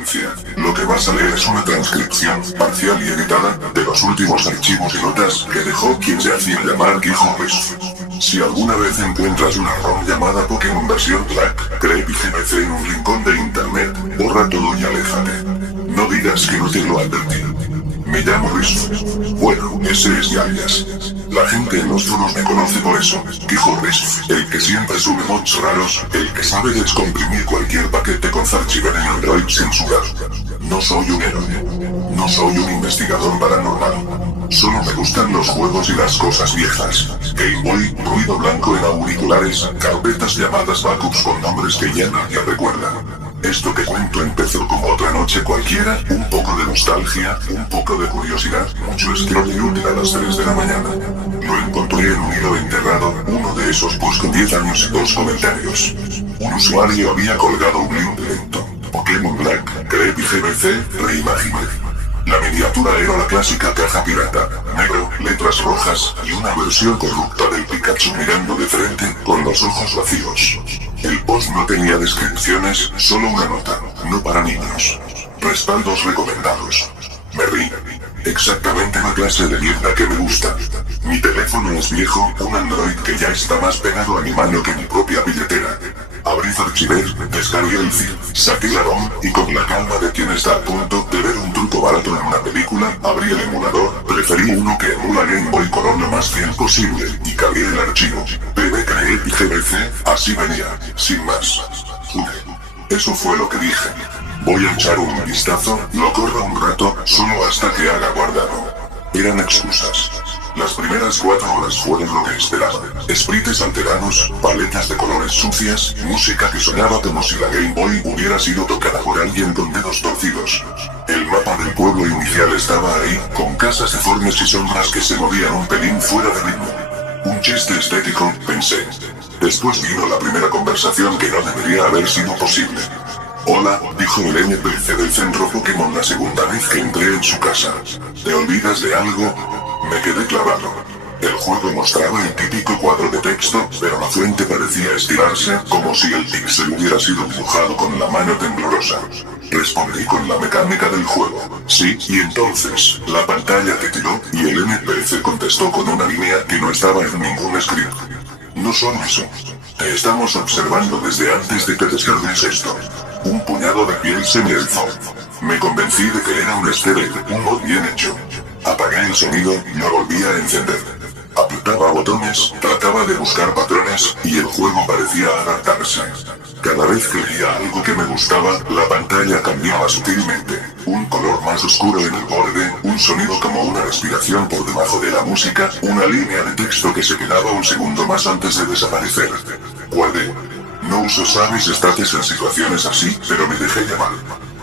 advertencia. Lo que vas a leer es una transcripción, parcial y editada, de los últimos archivos y notas que dejó quien se hacía llamar Quijo Riff. Si alguna vez encuentras una ROM llamada Pokémon versión Black, Creepy GBC en un rincón de internet, borra todo y aléjate. No digas que no te lo advertí. Me llamo Riff. Bueno, ese es mi alias. La gente en los foros me conoce por eso. Quijo Riff, el que siempre sube mods raros, el que sabe descomprimir cualquier paquete con Zarchiver en Android sin sudar. No soy un héroe. No soy un investigador paranormal. Solo me gustan los juegos y las cosas viejas. Game Boy, ruido blanco en auriculares, carpetas llamadas backups con nombres que ya nadie recuerda. Esto que cuento empezó como otra noche cualquiera, un poco de nostalgia, un poco de curiosidad, mucho scroll inútil a las 3 de la mañana. Lo encontré en un hilo enterrado, uno de esos posts con 10 años y 2 comentarios. Un usuario había colgado un link directo. Pokémon Black, Creepy GBC, Reimagined. La miniatura era la clásica caja pirata, negro, letras rojas y una versión corrupta del Pikachu mirando de frente con los ojos vacíos. El post no tenía descripciones, solo una nota, no para niños. Respaldos recomendados. Me rí. Exactamente la clase de mierda que me gusta. Mi teléfono es viejo, un Android que ya está más pegado a mi mano que mi propia billetera. Abrí Zarchiver, descargué el zip, saqué la ROM y con la calma de quien está a punto de ver un truco barato en una película, abrí el emulador, preferí uno que emula Game Boy Color lo más fiel posible y cargué el archivo. PBKEPGBC, así venía, sin más. Eso fue lo que dije. Voy a echar un vistazo, lo corro un rato, solo hasta que haga guardado. Eran excusas. Las primeras 4 horas fueron lo que esperaba. Sprites alterados, paletas de colores sucias, música que sonaba como si la Game Boy hubiera sido tocada por alguien con dedos torcidos. El mapa del pueblo inicial estaba ahí, con casas deformes y sombras que se movían un pelín fuera de ritmo. Un chiste estético, pensé. Después vino la primera conversación que no debería haber sido posible. Hola, dijo el NPC del centro Pokémon la segunda vez que entré en su casa. ¿Te olvidas de algo? Me quedé clavado. El juego mostraba el típico cuadro de texto, pero la fuente parecía estirarse, como si el píxel hubiera sido dibujado con la mano temblorosa. Respondí con la mecánica del juego. Sí, y entonces, la pantalla titiló, y el NPC contestó con una línea que no estaba en ningún script. No solo eso. Te estamos observando desde antes de que descargues esto. Un puñado de piel se me erizó. Me convencí de que era un easter egg, un mod bien hecho. Apagué el sonido y lo volví a encender. Apretaba botones, trataba de buscar patrones, y el juego parecía adaptarse. Cada vez que veía algo que me gustaba, la pantalla cambiaba sutilmente. Un color más oscuro en el borde, un sonido como una respiración por debajo de la música, una línea de texto que se quedaba un segundo más antes de desaparecer. Guardé. No uso saves estates en situaciones así, pero me dejé llamar.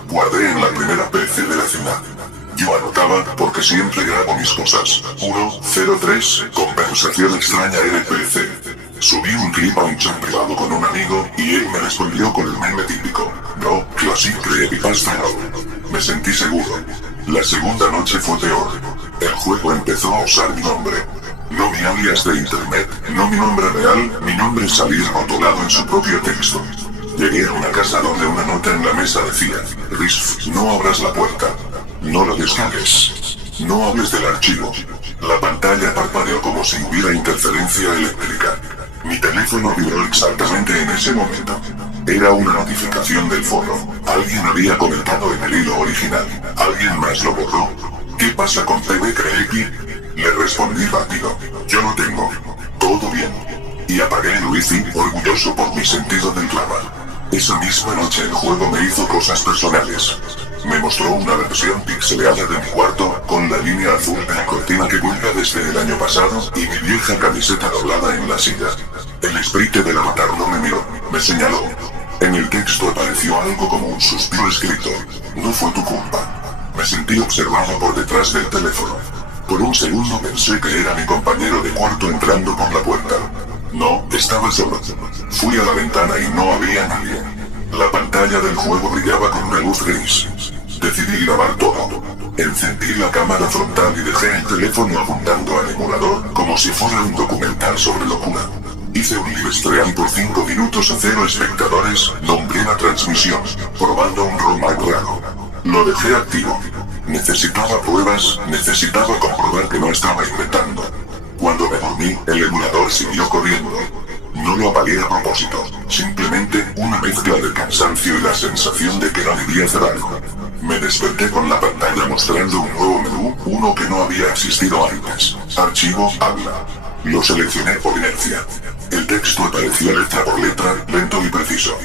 Guardé en la primera PC de la ciudad. Yo anotaba, porque siempre grabo mis cosas. 103, conversación extraña NPC. Subí un clip a un chat privado con un amigo, y él me respondió con el meme típico. No, Classic Creepypasta no. Me sentí seguro. La segunda noche fue peor. El juego empezó a usar mi nombre. No mi alias de internet, no mi nombre real, mi nombre salía rotulado en su propio texto. Llegué a una casa donde una nota en la mesa decía, Riff, no abras la puerta. No lo descargues. No hables del archivo. La pantalla parpadeó como si hubiera interferencia eléctrica. Mi teléfono vibró exactamente en ese momento. Era una notificación del foro. Alguien había comentado en el hilo original. ¿Alguien más lo borró? ¿Qué pasa con PB Creepy? Le respondí rápido. Yo no tengo. Todo bien. Y apagué el wifi, orgulloso por mi sentido del clava. Esa misma noche el juego me hizo cosas personales. Me mostró una versión pixeleada de mi cuarto, con la línea azul de la cortina que cuelga desde el año pasado, y mi vieja camiseta doblada en la silla. El sprite del avatar no me miró, me señaló. En el texto apareció algo como un suspiro escrito. No fue tu culpa. Me sentí observado por detrás del teléfono. Por un segundo pensé que era mi compañero de cuarto entrando por la puerta. No, estaba solo. Fui a la ventana y no había nadie. La pantalla del juego brillaba con una luz gris. Decidí grabar todo. Encendí la cámara frontal y dejé el teléfono apuntando al emulador como si fuera un documental sobre locura. Hice un live stream por 5 minutos a 0 espectadores, nombré la transmisión, probando un ROM raro. Lo dejé activo. Necesitaba pruebas, necesitaba comprobar que no estaba inventando. Cuando me dormí, el emulador siguió corriendo. No lo apagué a propósito, simplemente una mezcla de cansancio y la sensación de que no debía hacer algo. Me desperté con la pantalla mostrando un nuevo menú, uno que no había existido antes. Archivo, habla. Lo seleccioné por inercia. El texto aparecía letra por letra, lento y preciso.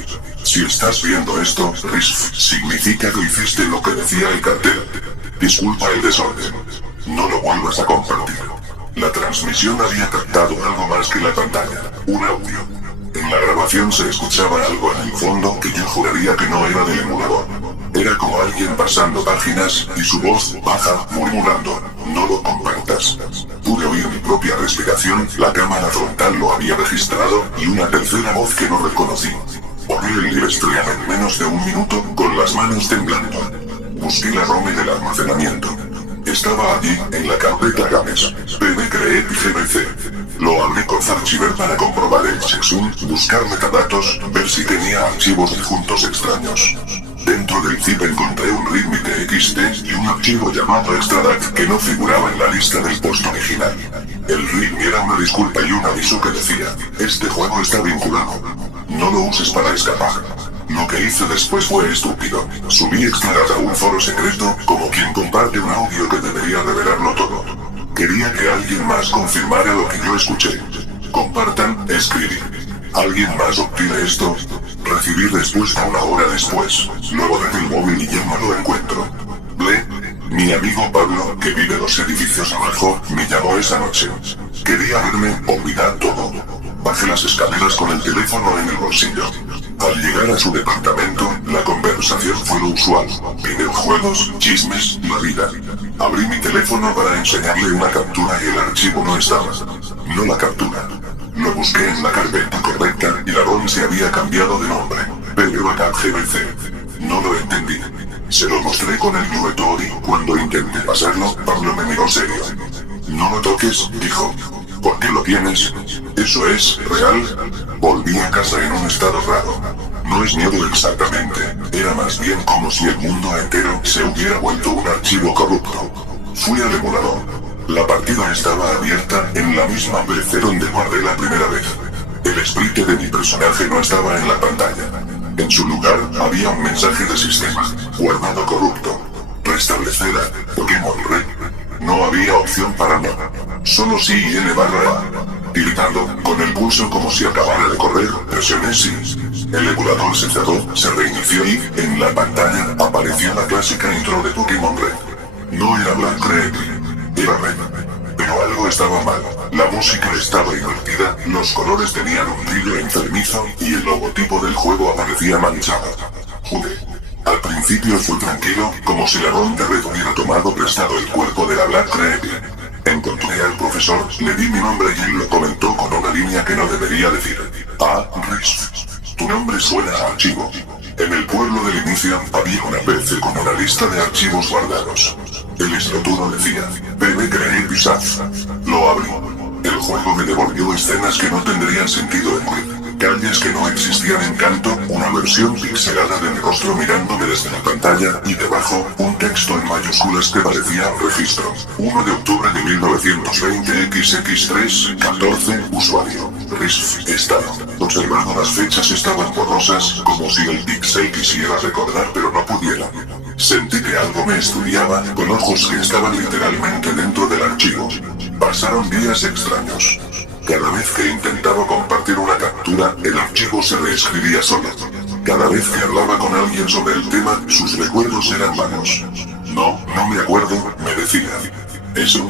Si estás viendo esto, RISF, significa que hiciste lo que decía el cartel. Disculpa el desorden. No lo vuelvas a compartir. La transmisión había captado algo más que la pantalla, un audio. En la grabación se escuchaba algo en el fondo que yo juraría que no era del emulador. Era como alguien pasando páginas y su voz baja murmurando, no lo compartas. Pude oír mi propia respiración, la cámara frontal lo había registrado y una tercera voz que no reconocí. Borré el live stream en menos de un minuto con las manos temblando. Busqué la ROM del almacenamiento. Estaba allí, en la carpeta Games, PB GBC. Lo abrí con Archiver para comprobar el checksum, buscar metadatos, ver si tenía archivos adjuntos extraños. Dentro del zip encontré un readme.txt y un archivo llamado extradat que no figuraba en la lista del post original. El readme era una disculpa y un aviso que decía, este juego está vinculado. No lo uses para escapar. Lo que hice después fue estúpido. Subí extradat a un foro secreto, como quien comparte un audio que debería revelarlo todo. Quería que alguien más confirmara lo que yo escuché. Compartan, escribir. ¿Alguien más obtiene esto? Recibí respuesta una hora después. Luego de el móvil y ya no lo encuentro. Ble, mi amigo Pablo, que vive 2 edificios abajo, me llamó esa noche. Quería verme, olvidar todo. Bajé las escaleras con el teléfono en el bolsillo. Al llegar a su departamento, la conversación fue lo usual. Videojuegos, chismes, la vida. Abrí mi teléfono para enseñarle una captura y el archivo no estaba. No la captura. Lo busqué en la carpeta correcta y la ROM se había cambiado de nombre. GBC. No lo entendí. Se lo mostré con el Yuetori. Cuando intenté pasarlo, Pablo me miró serio. No lo toques, dijo. ¿Por qué lo tienes? ¿Eso es real? Volví a casa en un estado raro. No es miedo exactamente, era más bien como si el mundo entero se hubiera vuelto un archivo corrupto. Fui al emulador. La partida estaba abierta en la misma PC donde guardé la primera vez. El sprite de mi personaje no estaba en la pantalla. En su lugar había un mensaje de sistema, guardado corrupto. Restablecer a Pokémon Red. No había opción para no. Solo sí y N/A. Tiritando, con el pulso como si acabara de correr, presioné sí. El emulador se cerró, se reinició y, en la pantalla, apareció la clásica intro de Pokémon Red. No era Black Red, era Red. Pero algo estaba mal. La música estaba invertida, los colores tenían un brillo enfermizo y el logotipo del juego aparecía manchado. Joder. Al principio fue tranquilo, como si la ROM de Red hubiera tomado prestado el cuerpo de la Black Red. Encontré al profesor, le di mi nombre y él lo comentó con una línea que no debería decir. Ah, Riz. Tu nombre suena a archivo. En el pueblo del inicio había una PC con una lista de archivos guardados. El escrotudo decía, PB Lo abrí. El juego me devolvió escenas que no tendrían sentido en Red. Calles que no existían en Canto, una versión pixelada de mi rostro mirándome desde la pantalla y debajo un texto en mayúsculas que parecía un registro. 1 de octubre de 1920 XX3, 14, usuario. RISF, estado. Observando las fechas estaban borrosas, como si el pixel quisiera recordar pero no pudiera. Sentí que algo me estudiaba, con ojos que estaban literalmente dentro del archivo. Pasaron días extraños. Cada vez que intentaba compartir una captura, el archivo se reescribía solo. Cada vez que hablaba con alguien sobre el tema, sus recuerdos eran vagos. No me acuerdo, me decía. Eso,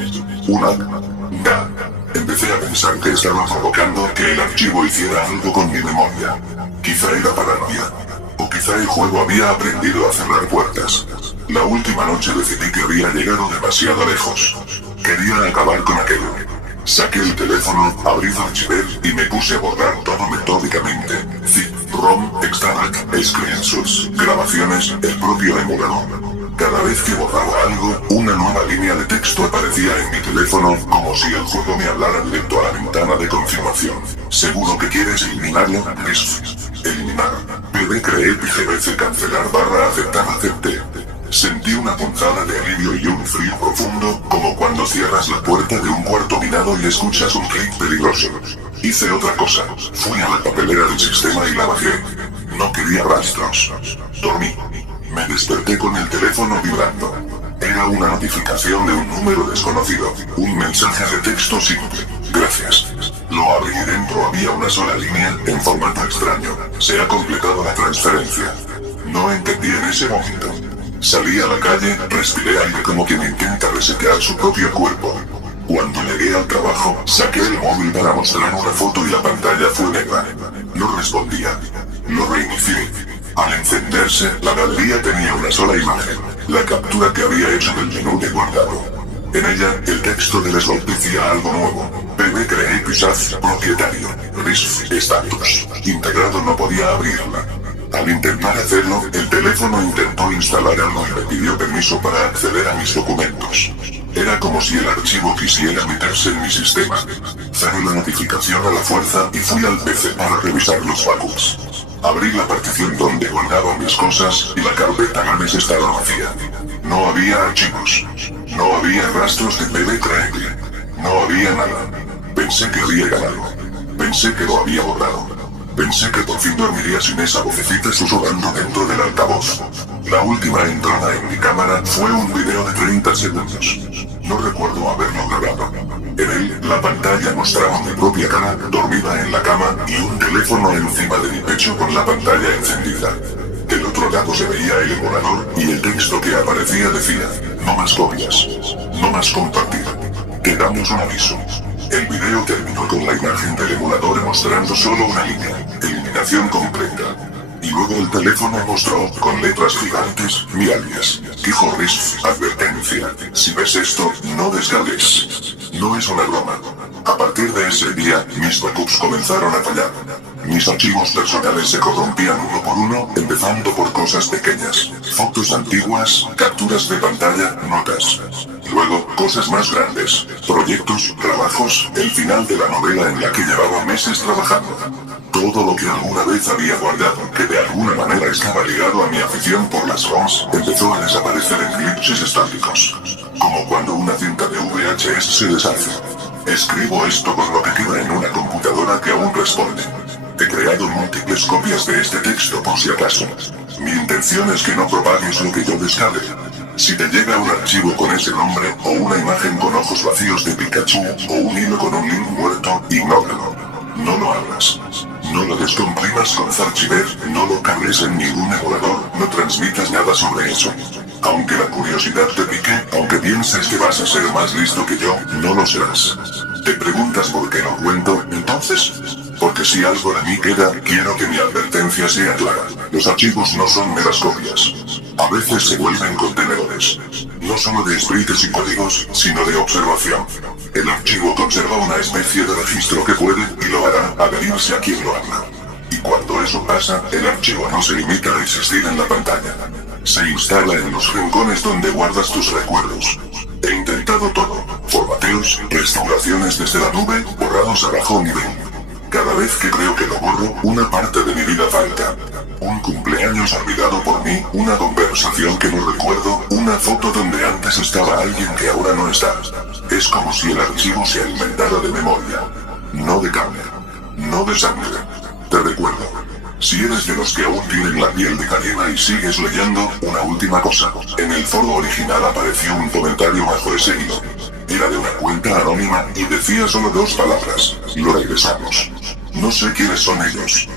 da. Empecé a pensar que estaba provocando que el archivo hiciera algo con mi memoria. Quizá era paranoia. O quizá el juego había aprendido a cerrar puertas. La última noche decidí que había llegado demasiado lejos. Quería acabar con aquello. Saqué el teléfono, abrí Archiver y me puse a borrar todo metódicamente. Zip, ROM, extract, screenshots, grabaciones, el propio emulador. Cada vez que borraba algo, una nueva línea de texto aparecía en mi teléfono, como si el juego me hablara directo a la ventana de confirmación. ¿Seguro que quieres eliminarlo? Eliminar. PB GBC cancelar / aceptar acepté. Sentí una punzada de alivio y un frío profundo, como cuando cierras la puerta de un cuarto minado y escuchas un clic peligroso. Hice otra cosa. Fui a la papelera del sistema y la bajé. No quería rastros. Dormí. Me desperté con el teléfono vibrando. Era una notificación de un número desconocido. Un mensaje de texto simple. Gracias. Lo abrí y dentro había una sola línea, en formato extraño. Se ha completado la transferencia. No entendí en ese momento. Salí a la calle, respiré aire como quien intenta resetear su propio cuerpo. Cuando llegué al trabajo, saqué el móvil para mostrar una foto y la pantalla fue negra. No respondía. Lo reinicié. Al encenderse, la galería tenía una sola imagen, la captura que había hecho del menú de guardado. En ella, el texto del slot decía algo nuevo. PB Create propietario. RISC status. Integrado no podía abrirla. Al intentar hacerlo, el teléfono intentó instalar algo y me pidió permiso para acceder a mis documentos. Era como si el archivo quisiera meterse en mi sistema. Cerré la notificación a la fuerza y fui al PC para revisar los backups. Abrí la partición donde guardaba mis cosas y la carpeta Games estaba vacía. No había archivos. No había rastros de PB Create. No había nada. Pensé que había ganado. Pensé que lo había borrado. Pensé que por fin dormiría sin esa vocecita susurrando dentro del altavoz. La última entrada en mi cámara fue un video de 30 segundos. No recuerdo haberlo grabado. En él, la pantalla mostraba mi propia cara, dormida en la cama, y un teléfono encima de mi pecho con la pantalla encendida. Del otro lado se veía el emulador, y el texto que aparecía decía: no más copias. No más compartir. Te damos un aviso. El video terminó con la imagen del emulador mostrando solo una línea: eliminación completa. Y luego el teléfono mostró, con letras gigantes, mi alias. Quijo RISC, advertencia. Si ves esto, no descargues. No es una broma. A partir de ese día, mis backups comenzaron a fallar. Mis archivos personales se corrompían uno por uno, empezando por cosas pequeñas. Fotos antiguas, capturas de pantalla, notas. Luego, cosas más grandes. Proyectos, trabajos, el final de la novela en la que llevaba meses trabajando. Todo lo que alguna vez había guardado, que de alguna manera estaba ligado a mi afición por las ROMs, empezó a desaparecer en glitches estáticos. Como cuando una cinta de VHS se deshace. Escribo esto con lo que queda en una computadora que aún responde. He creado múltiples copias de este texto por si acaso. Mi intención es que no propagues lo que yo descargue. Si te llega un archivo con ese nombre, o una imagen con ojos vacíos de Pikachu, o un hilo con un link muerto, ignóralo. No lo abras. No lo descomprimas con Zarchiver, no lo cargues en ningún emulador, no transmitas nada sobre eso. Aunque la curiosidad te pique, aunque pienses que vas a ser más listo que yo, no lo serás. ¿Te preguntas por qué lo cuento, entonces? Porque si algo de mí queda, quiero que mi advertencia sea clara. Los archivos no son meras copias. A veces se vuelven contenedores. No solo de sprites y códigos, sino de observación. El archivo conserva una especie de registro que puede, y lo hará, adherirse a quien lo haga. Y cuando eso pasa, el archivo no se limita a existir en la pantalla. Se instala en los rincones donde guardas tus recuerdos. He intentado todo. Formateos, restauraciones desde la nube, borrados a bajo nivel. Cada vez que creo que lo borro, una parte de mi vida falta. Un cumpleaños olvidado por mí, una conversación que no recuerdo, una foto donde antes estaba alguien que ahora no está. Es como si el archivo se alimentara de memoria. No de carne. No de sangre. Te recuerdo. Si eres de los que aún tienen la piel de gallina y sigues leyendo, una última cosa. En el foro original apareció un comentario bajo ese hilo. Era de una cuenta anónima y decía solo 2 palabras. Lo regresamos. No sé quiénes son ellos.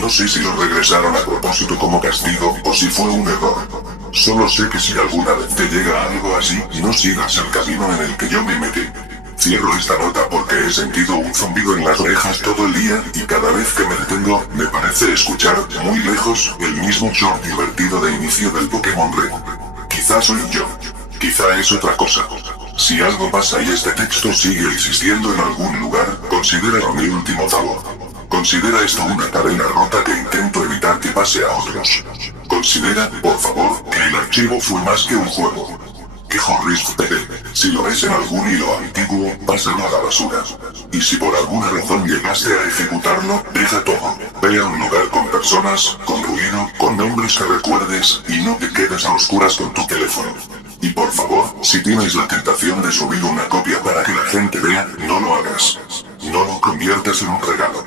No sé si lo regresaron a propósito como castigo o si fue un error. Solo sé que si alguna vez te llega algo así, no sigas el camino en el que yo me metí. Cierro esta nota porque he sentido un zumbido en las orejas todo el día y cada vez que me detengo, me parece escuchar, muy lejos, el mismo short divertido de inicio del Pokémon Red. Quizás soy yo. Quizá es otra cosa. Si algo pasa y este texto sigue existiendo en algún lugar, considéralo mi último favor. Considera esto una cadena rota que intento evitar que pase a otros. Considera, por favor, que el archivo fue más que un juego. Quijo Rift PD. Si lo ves en algún hilo antiguo, pásalo a la basura. Y si por alguna razón llegaste a ejecutarlo, deja todo. Ve a un lugar con personas, con ruido, con nombres que recuerdes, y no te quedes a oscuras con tu teléfono. Y por favor, si tienes la tentación de subir una copia para que la gente vea, no lo hagas. No lo conviertas en un regalo.